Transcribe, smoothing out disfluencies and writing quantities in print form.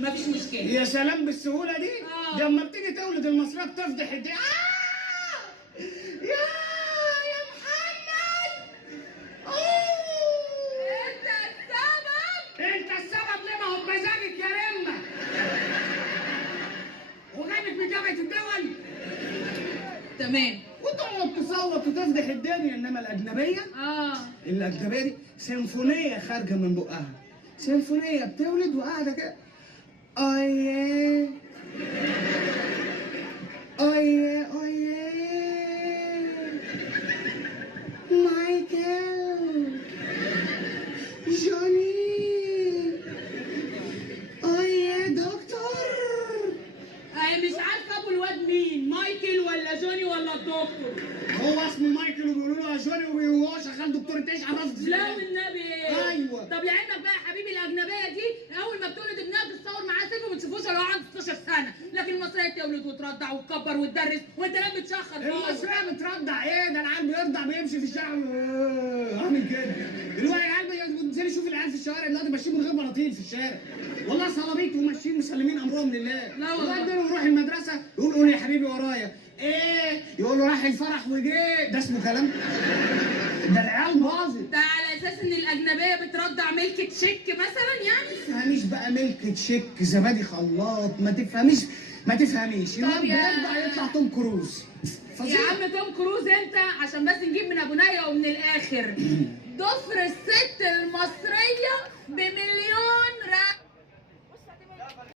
مفيش مشكله. يا سلام بالسهوله دي. لما بتيجي تولد المصريه بتفضح الدنيا. يا محمد. انت السبب ليه؟ ما هو بمزاجك يا رمه. وجابك من جامعه الدول. تمام. وتقعد تصوت وتفضح الدنيا، انما الاجنبيه الاجنبيه دي سيمفونيه خارجه من بقها. سيمفونيه بتولد وقاعده كده. ايه ايه ايه مايكل جوني. ايه دكتور. انا مش عارفه ابو الواد مين، مايكل ولا جوني ولا الدكتور؟ هو اسمه مايكل وبيقولوا له يا جوني وهو شغال دكتور تشعر قصدي. لا والنبي. ايوه. طب لعلمك بقى يا حبيبي الاجنبيه دي اول ما بتولد ابنها بتتصور معاه سيلفي وما تشوفوش الا هو عنده 16 سنه، لكن المصريه تولد وترضع وتكبر وتدرس وانت نام بتشخر. المصريه بترضع ايه؟ ده العيال بيرضع بيمشي في الشارع عامل كده. دلوقتي العيال بتنزلي شوف العيال في الشوارع دلوقتي ماشيين من غير بناطيل في الشارع. والله صلابيط وماشيين مسلمين امرهم لله. لا والله. وبعدين يروح المدرسه يقول قول يا حبيبي ورايا. ايه؟ يقول له راح الفرح وجه. ده اسمه كلام؟ ده العيال باظت. ده على اساس ان الاجنبيه بترضع ملك تشيك مثلا يعني. ما تفهميش بقى ملك تشيك زبادي خلاط. ما تفهميش طب بيرضع يطلع توم كروز. يا عم توم كروز انت عشان بس نجيب من ابو نيه ومن الاخر. ضفر الست المصريه ب1,000,000